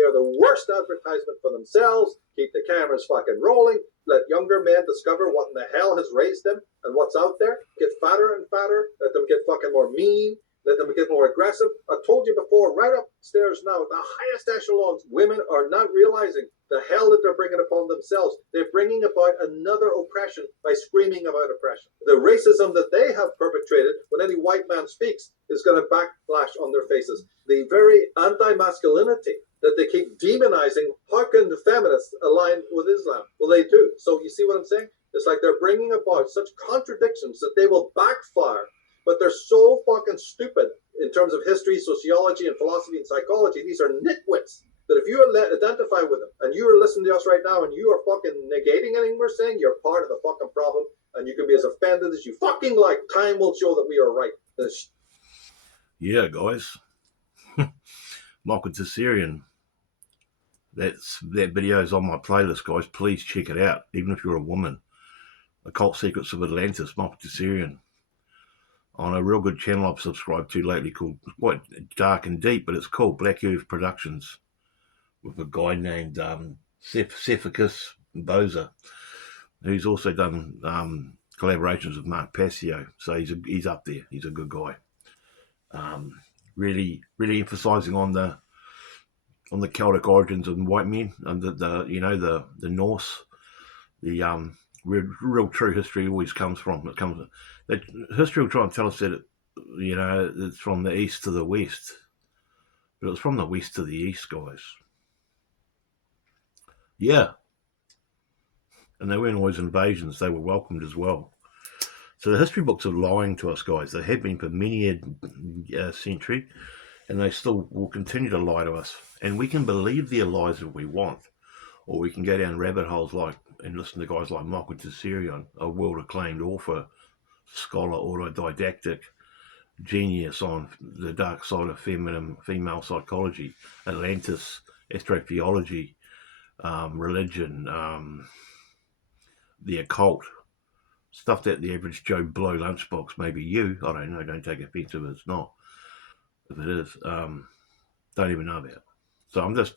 They are the worst advertisement for themselves. Keep the cameras fucking rolling. Let younger men discover what in the hell has raised them and what's out there. Get fatter and fatter. Let them get fucking more mean. Let them get more aggressive. I told you before, right upstairs now, the highest echelons, women are not realizing the hell that they're bringing upon themselves. They're bringing about another oppression by screaming about oppression. The racism that they have perpetrated when any white man speaks is going to backlash on their faces. The very anti-masculinity that they keep demonizing, how can the feminists align with Islam? Well, they do. So you see what I'm saying? It's like they're bringing about such contradictions that they will backfire. But they're so fucking stupid in terms of history, sociology, and philosophy and psychology. These are nitwits that if you identify with them and you are listening to us right now and you are fucking negating anything we're saying, you're part of the fucking problem and you can be as offended as you fucking like. Time will show that we are right. Yeah, guys. Michael Tsarian. That video is on my playlist, guys. Please check it out, even if you're a woman. Occult Secrets of Atlantis, Michael Tsarian. On a real good channel I've subscribed to lately called, quite dark and deep, but it's called Black Earth Productions with a guy named Cephicus Boza, who's also done collaborations with Mark Passio. So he's up there. He's a good guy. Really emphasising on the Celtic origins of white men and the Norse, the real true history always comes from. History will try and tell us that it's from the east to the west, but it's from the west to the east, guys. Yeah, and they weren't always invasions; they were welcomed as well. So the history books are lying to us, guys. They have been for many a century, and they still will continue to lie to us. And we can believe their lies if we want, or we can go down rabbit holes and listen to guys like Michael Tsarian, a world-acclaimed author, scholar, autodidactic genius on the dark side of female psychology, Atlantis, astrotheology, religion, the occult, stuff that the average Joe Blow lunchbox, maybe you, I don't know, don't take offense if it's not. If it is, don't even know about. So I'm just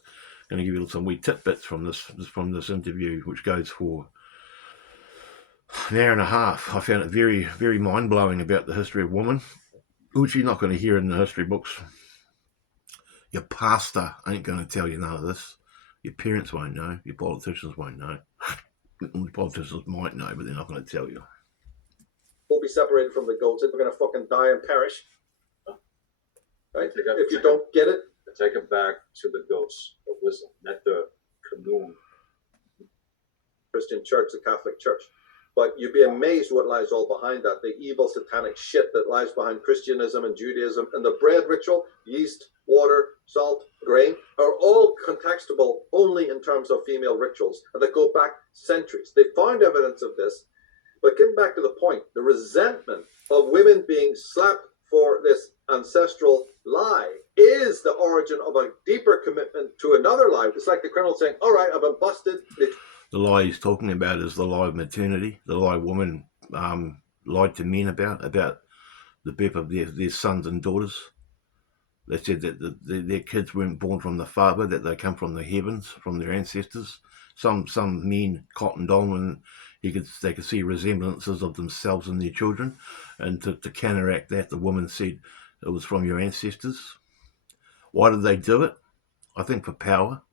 going to give you some wee tidbits from this interview, which goes for an hour and a half. I found it very, very mind-blowing about the history of women, which you're not going to hear in the history books. Your pastor ain't going to tell you none of this. Your parents won't know. Your politicians won't know. The politicians might know, but they're not going to tell you. We'll be separated from the goats. We're going to fucking die and perish. Right? If you don't get it, take it back to the goats of wisdom, not the canoe. Christian church, the Catholic Church. But you'd be amazed what lies all behind that. The evil satanic shit that lies behind Christianism and Judaism and the bread ritual, yeast, water, salt, grain, are all contextual only in terms of female rituals and that go back centuries. They found evidence of this. But getting back to the point, the resentment of women being slapped for this ancestral lie is the origin of a deeper commitment to another lie. It's like the criminal saying, all right, I've been busted. The lie he's talking about is the lie of maternity, the lie women lied to men about the birth of their sons and daughters. They said that their kids weren't born from the father, that they come from the heavens, from their ancestors. Some men cottoned on when they could see resemblances of themselves and their children, and to counteract that, the woman said it was from your ancestors. Why did they do it? I think for power.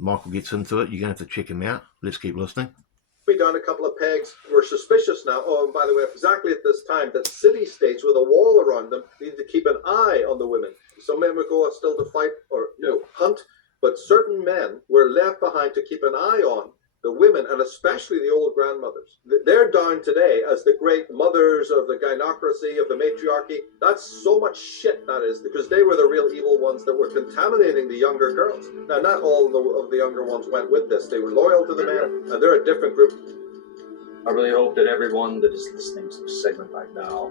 Michael gets into it. You're going to have to check him out. Let's keep listening. We down a couple of pegs. We're suspicious now. Oh, and by the way, exactly at this time, that city-states with a wall around them need to keep an eye on the women. Some men would go still to fight or hunt, but certain men were left behind to keep an eye on the women, and especially the old grandmothers. They're down today as the great mothers of the gynocracy, of the matriarchy. That's so much shit, that is, because they were the real evil ones that were contaminating the younger girls. Now, not all of the younger ones went with this. They were loyal to the men, and they're a different group. I really hope that everyone that is listening to this segment right now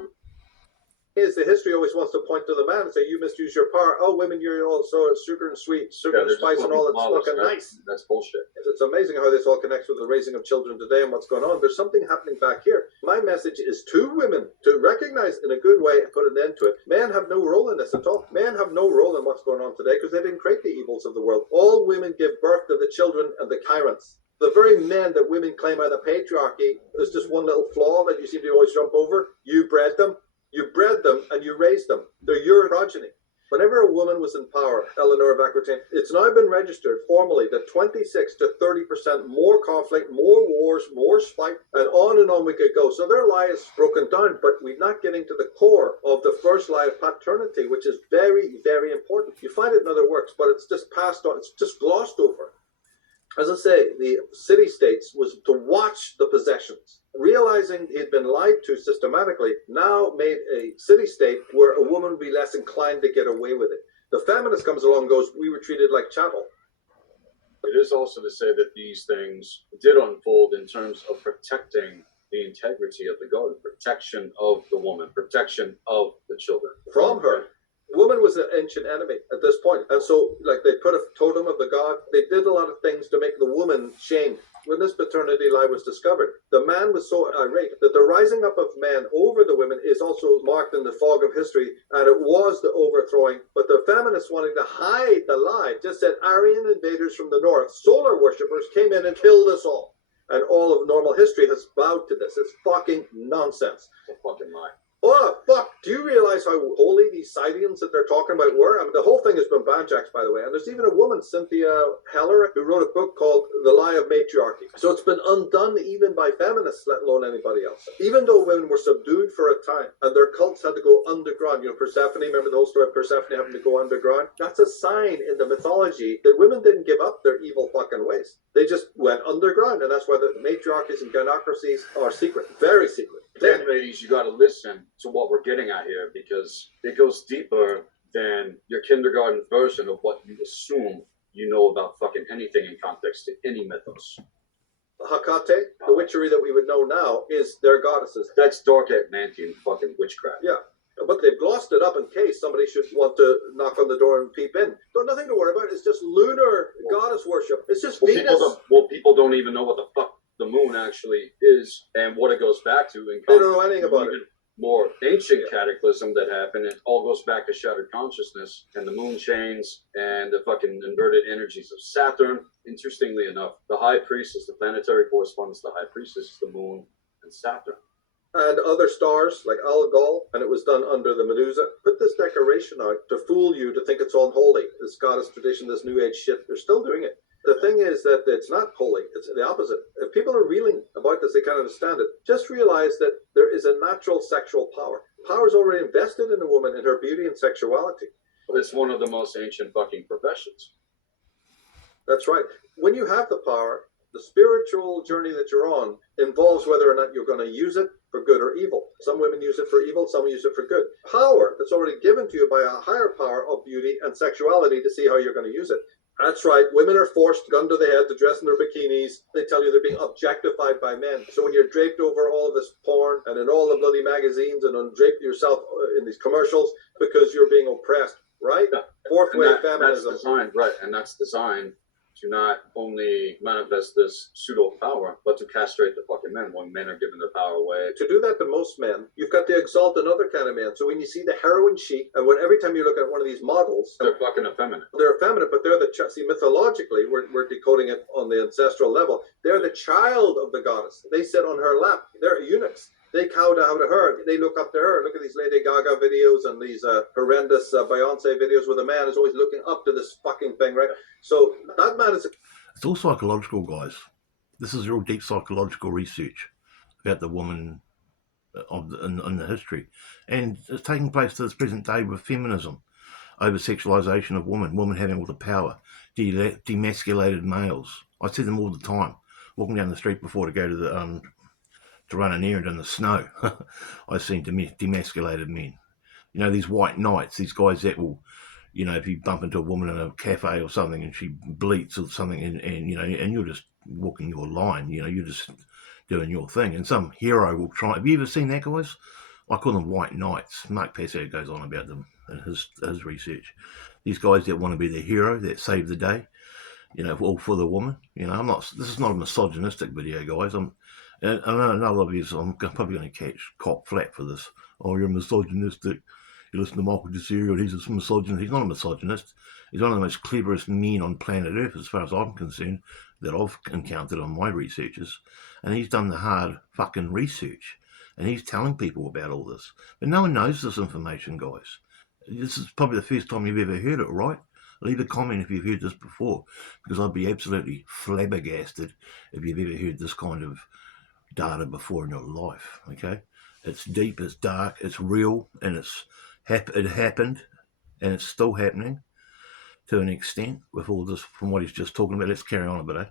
is the history always wants to point to the man and say, you misuse your power. Oh, women, you're all so sugar and sweet, sugar and spice and all that's fucking nice. That's bullshit. It's amazing how this all connects with the raising of children today and what's going on. There's something happening back here. My message is to women to recognize in a good way and put an end to it. Men have no role in this at all. Men have no role in what's going on today because they didn't create the evils of the world. All women give birth to the children and the tyrants. The very men that women claim are the patriarchy, there's just one little flaw that you seem to always jump over. You bred them. You bred them and you raised them. They're your progeny. Whenever a woman was in power, Eleanor of Aquitaine, it's now been registered formally that 26 to 30% more conflict, more wars, more spite, and on we could go. So their lie is broken down, but we're not getting to the core of the first lie of paternity, which is very, very important. You find it in other works, but it's just passed on, it's just glossed over. As I say, the city-states was to watch the possessions. Realizing he'd been lied to systematically, now made a city-state where a woman would be less inclined to get away with it. The feminist comes along and goes, we were treated like chattel. It is also to say that these things did unfold in terms of protecting the integrity of the garden, protection of the woman, protection of the children. From her. Woman was an ancient enemy at this point. And so, like, they put a totem of the god. They did a lot of things to make the woman shamed. When this paternity lie was discovered, the man was so irate that the rising up of men over the women is also marked in the fog of history, and it was the overthrowing. But the feminists wanting to hide the lie just said Aryan invaders from the north, solar worshippers, came in and killed us all. And all of normal history has bowed to this. It's fucking nonsense. It's a fucking lie. Oh, fuck. Do you realize how holy these Scythians that they're talking about were? I mean, the whole thing has been banjaxed, by the way. And there's even a woman, Cynthia Heller, who wrote a book called The Lie of Matriarchy. So it's been undone even by feminists, let alone anybody else. Even though women were subdued for a time and their cults had to go underground. You know, Persephone, remember the whole story of Persephone having to go underground? That's a sign in the mythology that women didn't give up their evil fucking ways. They just went underground, and that's why the matriarchies and gynocracies are secret. Very secret. Then, ladies, you got to listen to what we're getting at here, because it goes deeper than your kindergarten version of what you assume you know about fucking anything in context to any mythos. Hecate, the witchery that we would know now, is their goddesses. That's dark Atlantean fucking witchcraft. Yeah. But they've glossed it up in case somebody should want to knock on the door and peep in. So nothing to worry about. It's just lunar goddess worship. It's just Venus. People don't even know what the fuck the moon actually is and what it goes back to. They don't know anything about it. More ancient cataclysm that happened. It all goes back to shattered consciousness and the moon chains and the fucking inverted energies of Saturn. Interestingly enough, the high priestess, the planetary correspondence, the high priestess is the moon and Saturn. And other stars like Algol, and it was done under the Medusa. Put this decoration out to fool you to think it's all holy. This goddess tradition, this new age shit, they're still doing it. The thing is that it's not holy, it's the opposite. If people are reeling about this, they can't understand it. Just realize that there is a natural sexual power. Power is already invested in a woman in her beauty and sexuality. It's one of the most ancient fucking professions. That's right. When you have the power, the spiritual journey that you're on involves whether or not you're going to use it for good or evil. Some women use it for evil, some use it for good. Power that's already given to you by a higher power of beauty and sexuality to see how you're going to use it. That's right. Women are forced, gun to the head, to dress in their bikinis. They tell you they're being objectified by men. So when you're draped over all of this porn and in all the bloody magazines and undrape yourself in these commercials because you're being oppressed, right? Yeah. Fourth wave feminism. That's designed, right, and that's designed to not only manifest this pseudo power, but to castrate the fucking men when men are giving their power away. To do that to most men, you've got to exalt another kind of man. So when you see the heroin chic, and when every time you look at one of these models, they're fucking effeminate. They're effeminate, but they're see, mythologically, we're decoding it on the ancestral level. They're the child of the goddess. They sit on her lap. They're eunuchs. They cow down to her. They look up to her. Look at these Lady Gaga videos and these horrendous Beyonce videos where the man is always looking up to this fucking thing, right? So that man is... It's all psychological, guys. This is real deep psychological research about the woman in the history. And it's taking place to this present day with feminism, over-sexualization of women having all the power, demasculated males. I see them all the time, walking down the street before to go to the... to run an errand in the snow. I've seen demasculated men. You know, these white knights, these guys that will, you know, if you bump into a woman in a cafe or something and she bleats or something and you know, and you're just walking your line, you know, you're just doing your thing. And some hero will try. Have you ever seen that, guys? I call them white knights. Mark Pesser goes on about them in his research. These guys that want to be the hero that save the day, all for the woman. This is not a misogynistic video, guys. And I know another of you, I'm probably going to cop flat for this. Oh, you're misogynistic. You listen to Michael DeSerio, he's a misogynist. He's not a misogynist. He's one of the most cleverest men on planet Earth, as far as I'm concerned, that I've encountered on my researches. And he's done the hard fucking research. And he's telling people about all this. But no one knows this information, guys. This is probably the first time you've ever heard it, right? Leave a comment if you've heard this before, because I'd be absolutely flabbergasted if you've ever heard this kind of data before in your life, okay? It's deep, it's dark, it's real, and it happened, and it's still happening to an extent with all this from what he's just talking about. Let's carry on a bit,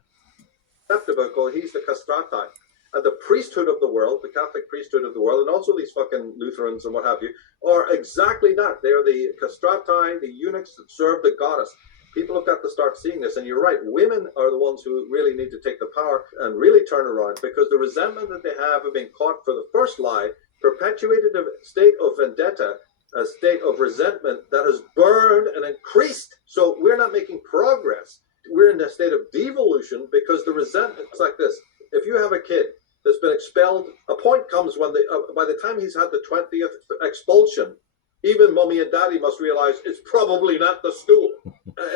He's the castrati. And the priesthood of the world, the Catholic priesthood of the world, and also these fucking Lutherans and what have you, are exactly that. They're the castrati, the eunuchs that serve the goddess. People have got to start seeing this, and you're right, women are the ones who really need to take the power and really turn around, because the resentment that they have of being caught for the first lie perpetuated a state of vendetta, a state of resentment that has burned and increased. So we're not making progress. We're in a state of devolution because the resentment is like this. If you have a kid that's been expelled, a point comes when by the time he's had the 20th expulsion, even mommy and daddy must realize it's probably not the school.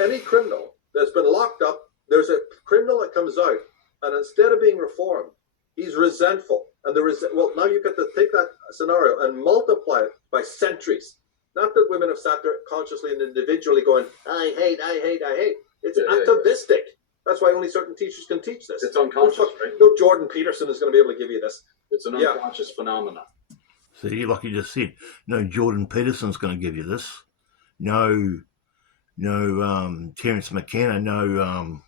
Any criminal that's been locked up, there's a criminal that comes out, and instead of being reformed, he's resentful. And well, now you get to take that scenario and multiply it by centuries. Not that women have sat there consciously and individually going, I hate, I hate, I hate. It's atavistic. That's why only certain teachers can teach this. It's unconscious, right? No Jordan Peterson is going to be able to give you this. It's an unconscious phenomenon. See, like you just said, no Jordan Peterson's going to give you this. No Terence McKenna, no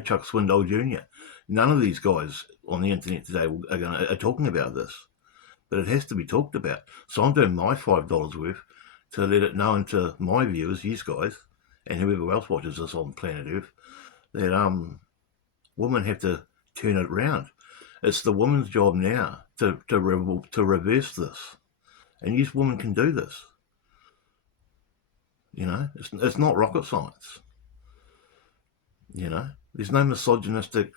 Chuck Swindoll Jr. None of these guys on the internet today are talking about this. But it has to be talked about. So I'm doing my $5 worth to let it known to my viewers, you guys, and whoever else watches this on planet Earth, that women have to turn it around. It's the woman's job now to reverse this, and you women can do this. It's not rocket science. There's no misogynistic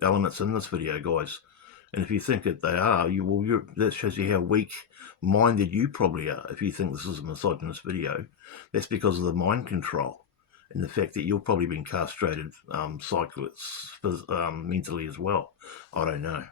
elements in this video, guys. And if you think that they are, that shows you how weak-minded you probably are. If you think this is a misogynist video, that's because of the mind control and the fact that you've probably been castrated mentally as well. I don't know.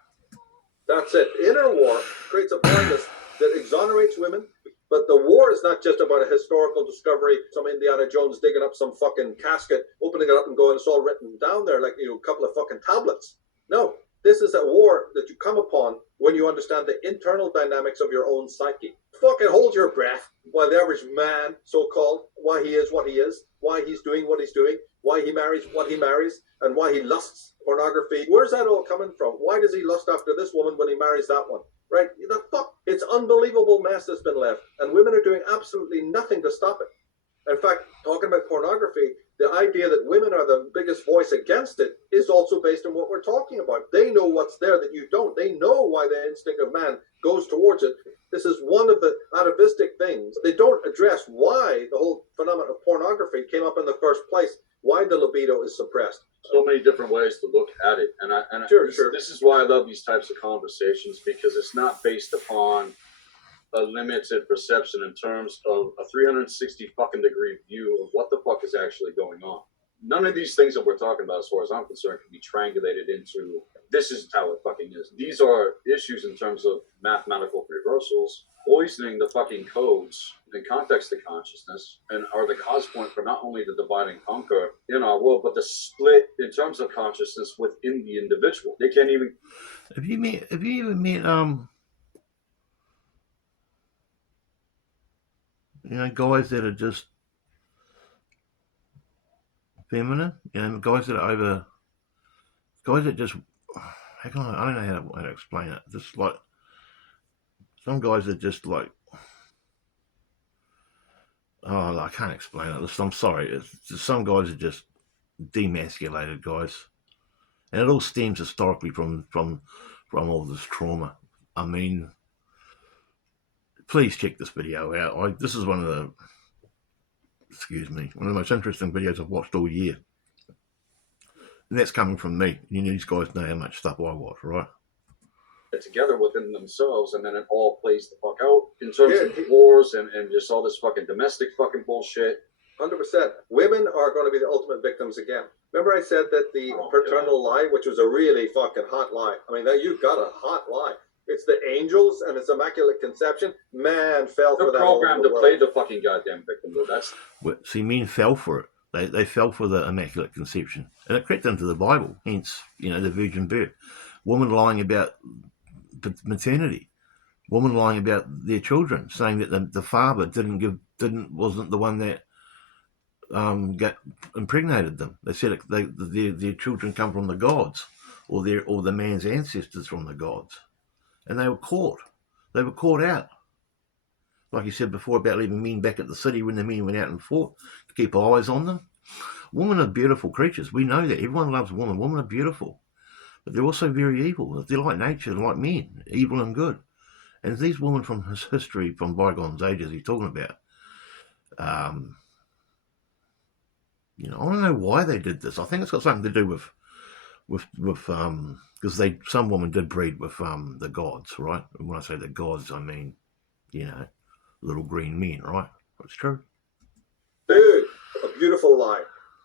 That's it. Inner war creates a blindness that exonerates women. But the war is not just about a historical discovery, some Indiana Jones digging up some fucking casket, opening it up and going, it's all written down there like, a couple of fucking tablets. No. This is a war that you come upon when you understand the internal dynamics of your own psyche. Fucking hold your breath while the average man, so-called, why he is what he is, why he's doing what he's doing, why he marries what he marries, and why he lusts pornography. Where's that all coming from? Why does he lust after this woman when he marries that one? Right? The fuck? It's unbelievable mess that's been left, and women are doing absolutely nothing to stop it. In fact, talking about pornography, the idea that women are the biggest voice against it is also based on what we're talking about. They know what's there that you don't. They know why the instinct of man goes towards it. This is one of the atavistic things. They don't address why the whole phenomenon of pornography came up in the first place, why the libido is suppressed. So many different ways to look at it. This is why I love these types of conversations, because it's not based upon a limited perception in terms of a 360 fucking degree view of what the fuck is actually going on. None of these things that we're talking about, as far as I'm concerned, can be triangulated into this is how it fucking is. These are issues in terms of mathematical reversals, poisoning the fucking codes in context to consciousness, and are the cause point for not only the divide and conquer in our world, but the split in terms of consciousness within the individual. They can't even. Have you ever met guys that are just feminine, guys that just, I don't know how to explain it. Just like some guys are just like, I can't explain it. I'm sorry. It's just, some guys are just demasculated guys, and it all stems historically from all this trauma. I mean, please check this video out. This is one of the most interesting videos I've watched all year. And that's coming from me. These guys know how much stuff I watch, right? Together within themselves, and then it all plays the fuck out in terms of wars and just all this fucking domestic fucking bullshit. 100%. Women are going to be the ultimate victims again. Remember I said that the paternal lie, which was a really fucking hot lie. I mean, you got a hot lie. It's the angels and it's immaculate conception. Man fell for that. They're programmed to play the fucking goddamn victim, though. That's men fell for it. They fell for the immaculate conception, and it crept into the Bible. Hence, the virgin birth. Women lying about maternity. Women lying about their children, saying that the father wasn't the one that got impregnated them. They said their children come from the gods, or the man's ancestors from the gods, and they were caught. They were caught out. Like you said before about leaving men back at the city when the men went out and fought to keep eyes on them. Women are beautiful creatures. We know that. Everyone loves women. Women are beautiful, but they're also very evil. They're like nature, like men, evil and good. And these women from his history, from bygones ages, he's talking about. I don't know why they did this. I think it's got something to do with because some women did breed with the gods, right? And when I say the gods, I mean, little green men, right? That's true. Dude, a beautiful lie.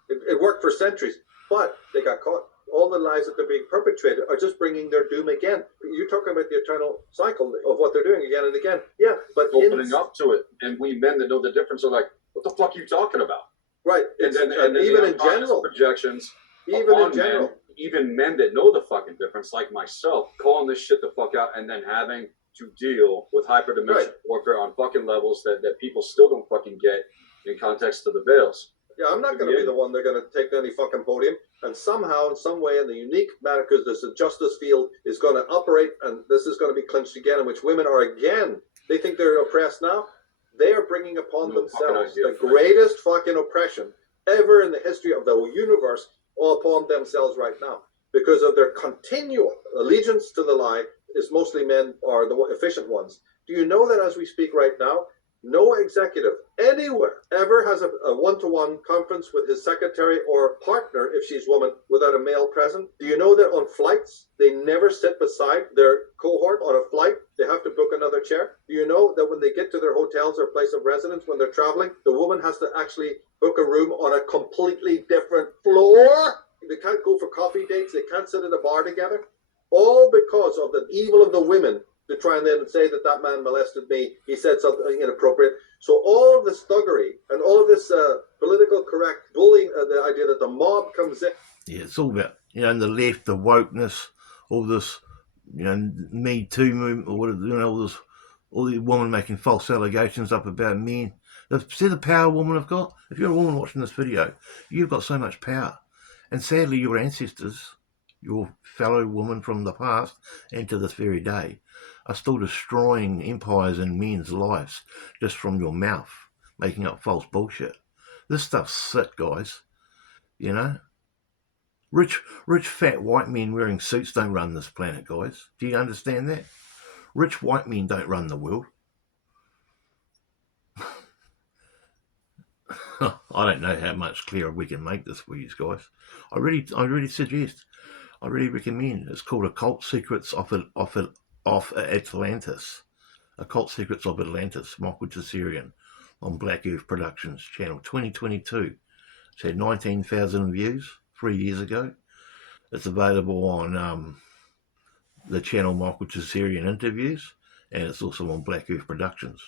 It worked for centuries, but they got caught. All the lies that they're being perpetrated are just bringing their doom again. You're talking about the eternal cycle of what they're doing again and again. Yeah, but opening up to it, and we men that know the difference are like, "What the fuck are you talking about?" Right, and then even in general projections, even men that know the fucking difference, like myself, calling this shit the fuck out, and then having to deal with hyperdimensional warfare on fucking levels that people still don't fucking get in context to the veils. Yeah, I'm not going to be the one they're going to take any fucking podium, and somehow, in some way, in the unique manner, because there's a justice field is going to operate, and this is going to be clinched again, in which women are again, they think they're oppressed now. They are bringing upon themselves the greatest fucking oppression ever in the history of the universe, all upon themselves right now, because of their continual allegiance to the lie. Is mostly men are the efficient ones. Do you know that as we speak right now, no executive anywhere ever has a one-to-one conference with his secretary or partner, if she's woman, without a male present? Do you know that on flights, they never sit beside their cohort on a flight? They have to book another chair. Do you know that when they get to their hotels or place of residence, when they're traveling, the woman has to actually book a room on a completely different floor? They can't go for coffee dates. They can't sit at a bar together. All because of the evil of the women to try and then say that man molested me, he said something inappropriate. So all of this thuggery and all of this political correct bullying, the idea that the mob comes in. Yeah, it's all about, and the left, the wokeness, all this, Me Too movement, or whatever, all these women making false allegations up about men. See the power women have got? If you're a woman watching this video, you've got so much power. And sadly, your ancestors, your fellow women from the past and to this very day, are still destroying empires and men's lives just from your mouth, making up false bullshit. This stuff's sick, guys. Rich fat white men wearing suits don't run this planet, guys. Do you understand that? Rich white men don't run the world. I don't know how much clearer we can make this for you guys. I really suggest, I really recommend. It's called Occult Secrets of Atlantis. Occult Secrets of Atlantis, Michael Tsarian on Black Earth Productions channel, 2022. It's had 19,000 views 3 years ago. It's available on the channel Michael Tsarian Interviews, and it's also on Black Earth Productions.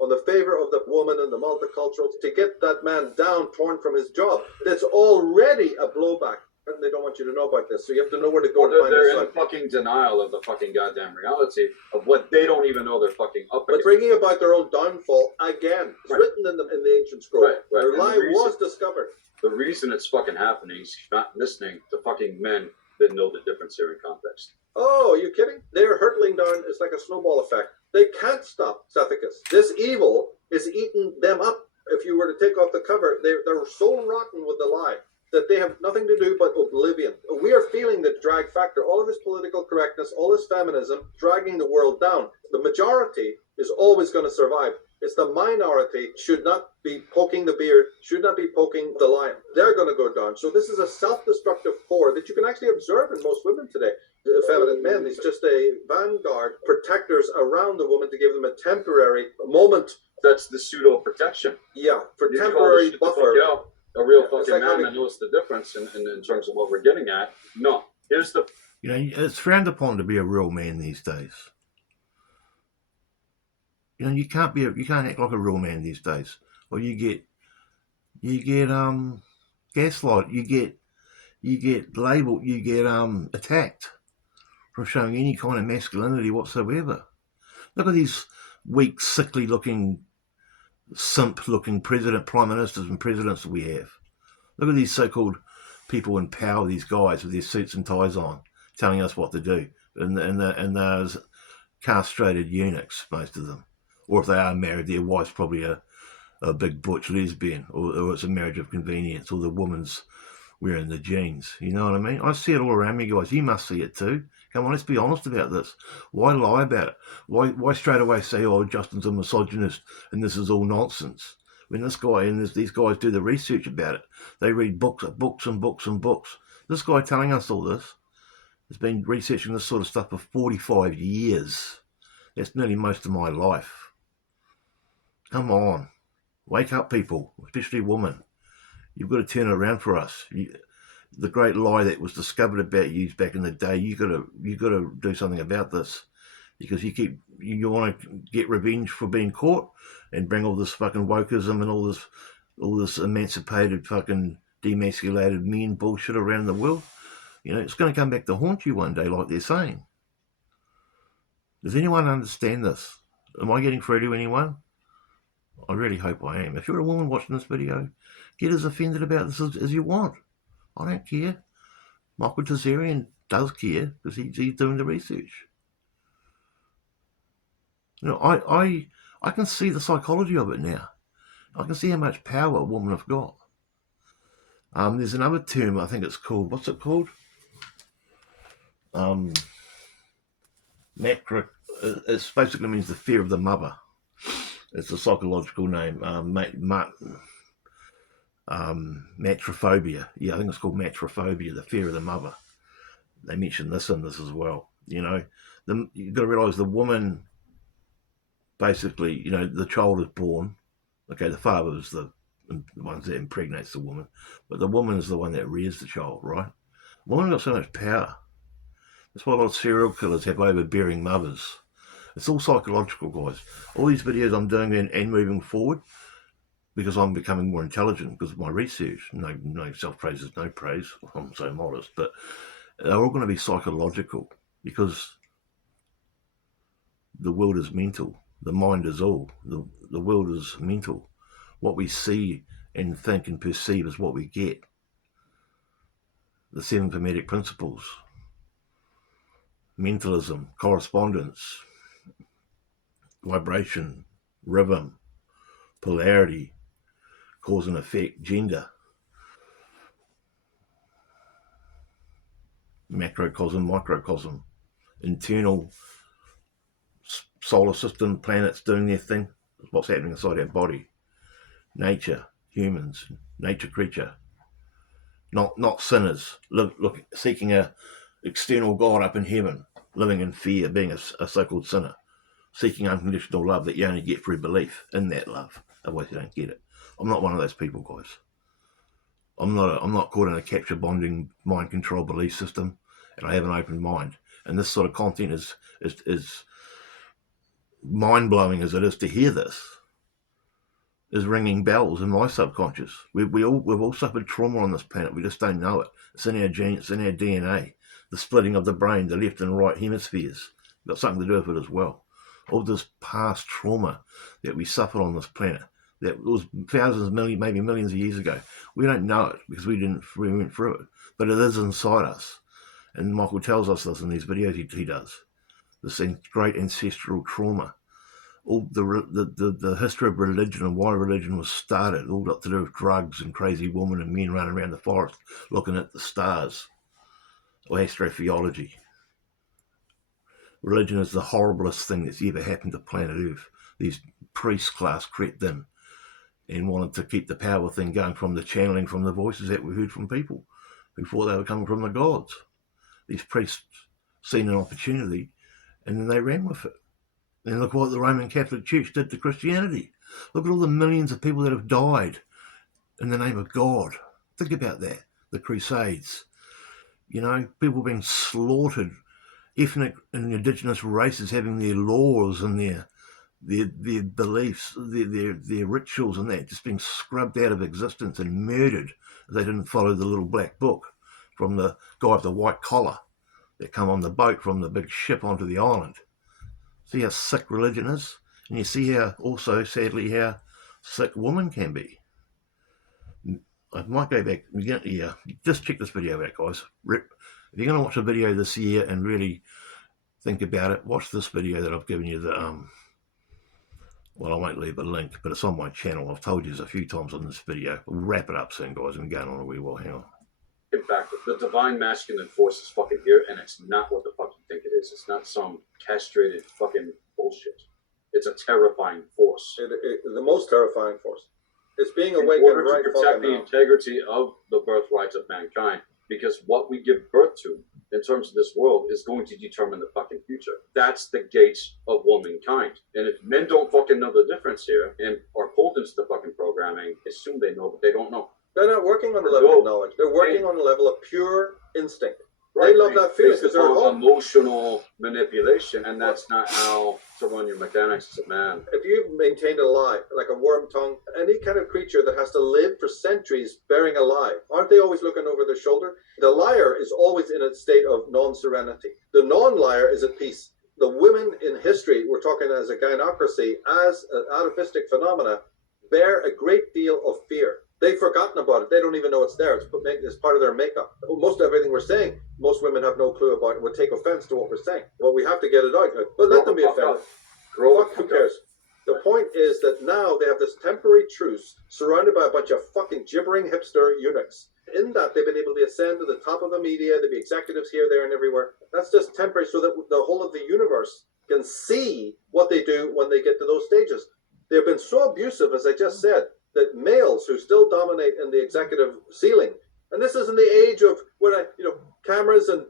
On the favor of the woman and the multiculturals to get that man down, torn from his job. That's already a blowback. And they don't want you to know about this, so you have to know where to go to find this. They're in fucking denial of the fucking goddamn reality of what they don't even know they're fucking up against. But bringing about their own downfall again. It's written in the ancient scroll. Right. Their lie was discovered. The reason it's fucking happening is not listening to fucking men that know the difference here in context. Oh, are you kidding? They're hurtling down. It's like a snowball effect. They can't stop Cephicus. This evil is eating them up. If you were to take off the cover, they're so rotten with the lie that they have nothing to do but oblivion. We are feeling the drag factor, all of this political correctness, all this feminism dragging the world down. The majority is always going to survive. It's the minority should not be poking the beard, should not be poking the lion. They're going to go down. So this is a self-destructive core that you can actually observe in most women today. The feminine men is just a vanguard, protectors around the woman to give them a temporary moment. That's the pseudo protection. Yeah, for You temporary call this shit the buffer. fuck out. A real Yeah, it's fucking like man having- that knows the difference in terms of what we're getting at. No. Here's the You know, it's frowned upon to be a real man these days. You know, you can't act like a real man these days, or you get gaslight, you get labelled, you get attacked for showing any kind of masculinity whatsoever. Look at these weak, sickly-looking, simp-looking prime ministers and presidents that we have. Look at these so-called people in power, these guys with their suits and ties on, telling us what to do, and those castrated eunuchs, most of them. Or if they are married, their wife's probably a big butch lesbian, or it's a marriage of convenience, or the woman's wearing the jeans. You know what I mean? I see it all around me, guys. You must see it too. Come on, let's be honest about this. Why lie about it? Why straight away say, oh, Justin's a misogynist and this is all nonsense? When this guy and these guys do the research about it, they read books and books and books. This guy telling us all this has been researching this sort of stuff for 45 years. That's nearly most of my life. Come on. Wake up, people, especially women. You've got to turn it around for us. The great lie that was discovered about you back in the day, you got to do something about this, because you want to get revenge for being caught and bring all this fucking wokeism and all this emancipated fucking demasculated men bullshit around the world. You know, it's going to come back to haunt you one day, like they're saying. Does anyone understand this? Am I getting through to anyone? I really hope I am. If you're a woman watching this video, get as offended about this as you want. I don't care. Michael Tazarian does care because he's doing the research. You know, I can see the psychology of it now. I can see how much power a woman have got. There's another term, I think it's called, what's it called? Macro. It basically means the fear of the mother. It's a psychological name. Matrophobia. Yeah, I think it's called matrophobia, the fear of the mother. They mention this in this as well. You know, you've got to realise the woman, basically, you know, the child is born. Okay, the father is the one that impregnates the woman, but the woman is the one that rears the child, right? Women got so much power. That's why a lot of serial killers have overbearing mothers. It's all psychological, guys. All these videos I'm doing and moving forward, because I'm becoming more intelligent because of my research. No self-praise is no praise. I'm so modest, but they're all going to be psychological, because the world is mental. The mind is all. The world is mental. What we see and think and perceive is what we get. The 7 Hermetic principles. Mentalism, correspondence, vibration, rhythm, polarity, cause and effect, gender, macrocosm, microcosm, internal solar system, planets doing their thing, what's happening inside our body, nature, humans, nature creature, not sinners, look seeking a external God up in heaven, living in fear, being a so-called sinner, seeking unconditional love that you only get through belief in that love. Otherwise you don't get it. I'm not one of those people, guys. I'm not caught in a capture bonding mind control belief system, and I have an open mind. And this sort of content is mind blowing as it is to hear this, is ringing bells in my subconscious. We've all suffered trauma on this planet. We just don't know it. It's in our genes, it's in our DNA. The splitting of the brain, the left and right hemispheres, got something to do with it as well. All this past trauma that we suffered on this planet, that was thousands, maybe millions of years ago. We don't know it because we went through it, but it is inside us. And Michael tells us this in these videos he does. This great ancestral trauma. all the history of religion and why religion was started, all got to do with drugs and crazy women and men running around the forest looking at the stars, or astrotheology. Religion is the horriblest thing that's ever happened to planet Earth. These priest class crept in and wanted to keep the power thing going from the channeling from the voices that we heard from people who thought they were coming from the gods. These priests seen an opportunity and then they ran with it. And look what the Roman Catholic Church did to Christianity. Look at all the millions of people that have died in the name of God. Think about that. The Crusades. You know, people being slaughtered, ethnic and indigenous races having their laws and their beliefs, their rituals and that just being scrubbed out of existence and murdered if they didn't follow the little black book from the guy with the white collar that come on the boat from the big ship onto the island. See how sick religion is? And you see how, also, sadly, how sick women can be. I might go back, yeah, just check this video out, guys. If you're going to watch a video this year and really think about it, watch this video that I've given you. Well, I won't leave a link, but it's on my channel. I've told you this a few times on this video. We'll wrap it up soon, guys. I'm going on a wee while. Hang on. Backward. The divine masculine force is fucking here, and it's not what the fuck you think it is. It's not some castrated fucking bullshit. It's a terrifying force. The most terrifying force. It's being In awakened order right to protect the fucking now. integrity of the birthrights of mankind, because what we give birth to in terms of this world is going to determine the fucking future. That's the gates of womankind. And if men don't fucking know the difference here and are pulled into the fucking programming, assume they know, but they don't know. They're not working on the level of knowledge. They're working on the level of pure instinct. Right. They love that feeling because they're at home. Emotional manipulation, and that's not how to run your mechanics as a man. If you've maintained a lie, like a worm tongue, any kind of creature that has to live for centuries bearing a lie, aren't they always looking over their shoulder? The liar is always in a state of non-serenity. The non-liar is at peace. The women in history, we're talking as a gynocracy, as an atavistic phenomena, bear a great deal of fear. They've forgotten about it. They don't even know it's there. It's part of their makeup. Most of everything we're saying, most women have no clue about and would take offense to what we're saying. Well, we have to get it out. But let them be offended. Fuck, who cares? The point is that now they have this temporary truce surrounded by a bunch of fucking gibbering hipster eunuchs. In that, they've been able to ascend to the top of the media. There'll be executives here, there, and everywhere. That's just temporary so that the whole of the universe can see what they do when they get to those stages. They've been so abusive, as I just said, that males who still dominate in the executive ceiling, and this is in the age of cameras and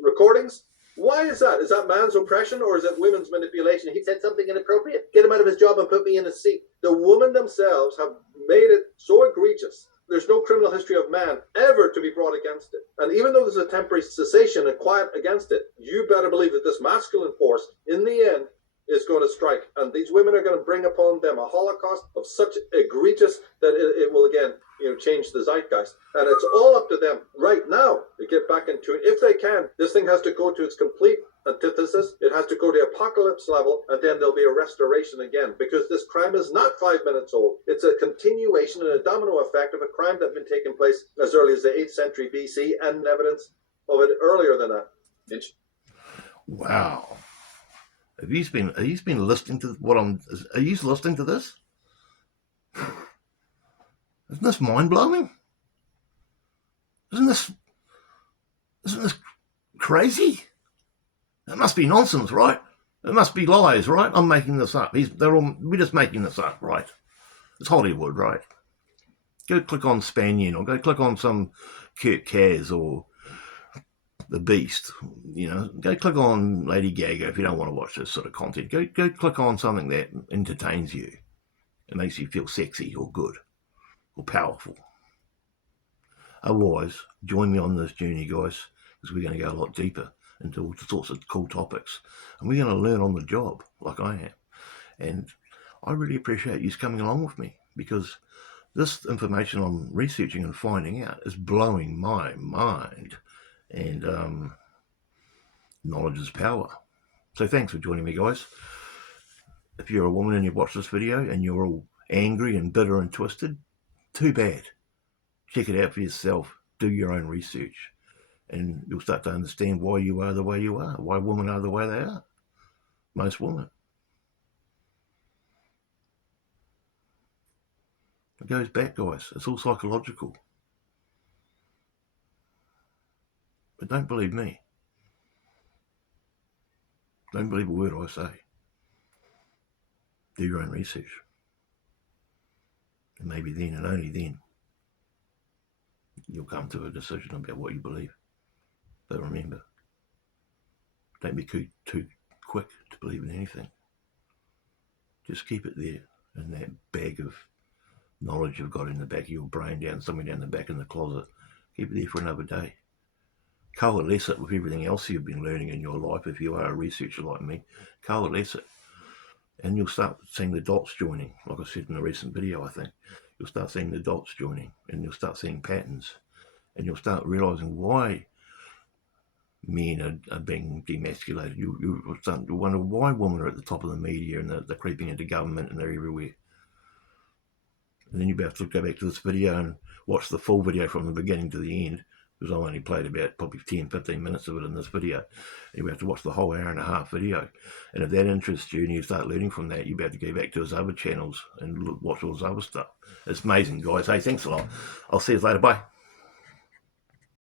recordings. Why is that? Is that man's oppression or is it women's manipulation? He said something inappropriate. Get him out of his job and put me in his seat. The women themselves have made it so egregious. There's no criminal history of man ever to be brought against it. And even though there's a temporary cessation and quiet against it, you better believe that this masculine force, in the end, is going to strike, and these women are going to bring upon them a holocaust of such egregious that it will again, change the zeitgeist. And it's all up to them right now to get back into it. If they can, this thing has to go to its complete antithesis. It has to go to apocalypse level, and then there'll be a restoration again, because this crime is not 5 minutes old. It's a continuation and a domino effect of a crime that had been taking place as early as the 8th century BC, and evidence of it earlier than that. Wow. Are you been listening to what are you listening to this? Isn't this mind-blowing? Isn't this crazy? It must be nonsense, right? It must be lies, right? I'm making this up. We're just making this up, right? It's Hollywood, right? Go click on Spanion or go click on some Kurt Kaz or The Beast, go click on Lady Gaga if you don't want to watch this sort of content. Go click on something that entertains you. It makes you feel sexy or good or powerful. Otherwise, join me on this journey, guys, because we're going to go a lot deeper into all sorts of cool topics. And we're going to learn on the job like I am. And I really appreciate you coming along with me, because this information I'm researching and finding out is blowing my mind. And knowledge is power. So thanks for joining me, guys. If you're a woman and you watch this video and you're all angry and bitter and twisted, too bad. Check it out for yourself. Do your own research. And you'll start to understand why you are the way you are, why women are the way they are. Most women. It goes back, guys. It's all psychological. But don't believe me. Don't believe a word I say. Do your own research. And maybe then and only then you'll come to a decision about what you believe. But remember, don't be too quick to believe in anything. Just keep it there in that bag of knowledge you've got in the back of your brain, somewhere down the back in the closet. Keep it there for another day. Coalesce it with everything else you've been learning in your life. If you are a researcher like me, coalesce it. And you'll start seeing the dots joining. Like I said in a recent video, I think. You'll start seeing the dots joining. And you'll start seeing patterns. And you'll start realising why men are being demasculated. You'll start to wonder why women are at the top of the media and they're creeping into government and they're everywhere. And then you'll be able to go back to this video and watch the full video from the beginning to the end, because I only played about probably 10-15 minutes of it in this video. You'll have to watch the whole hour and a half video. And if that interests you and you start learning from that, you'll be able to go back to his other channels and watch all his other stuff. It's amazing, guys. Hey, thanks a lot. I'll see you later. Bye.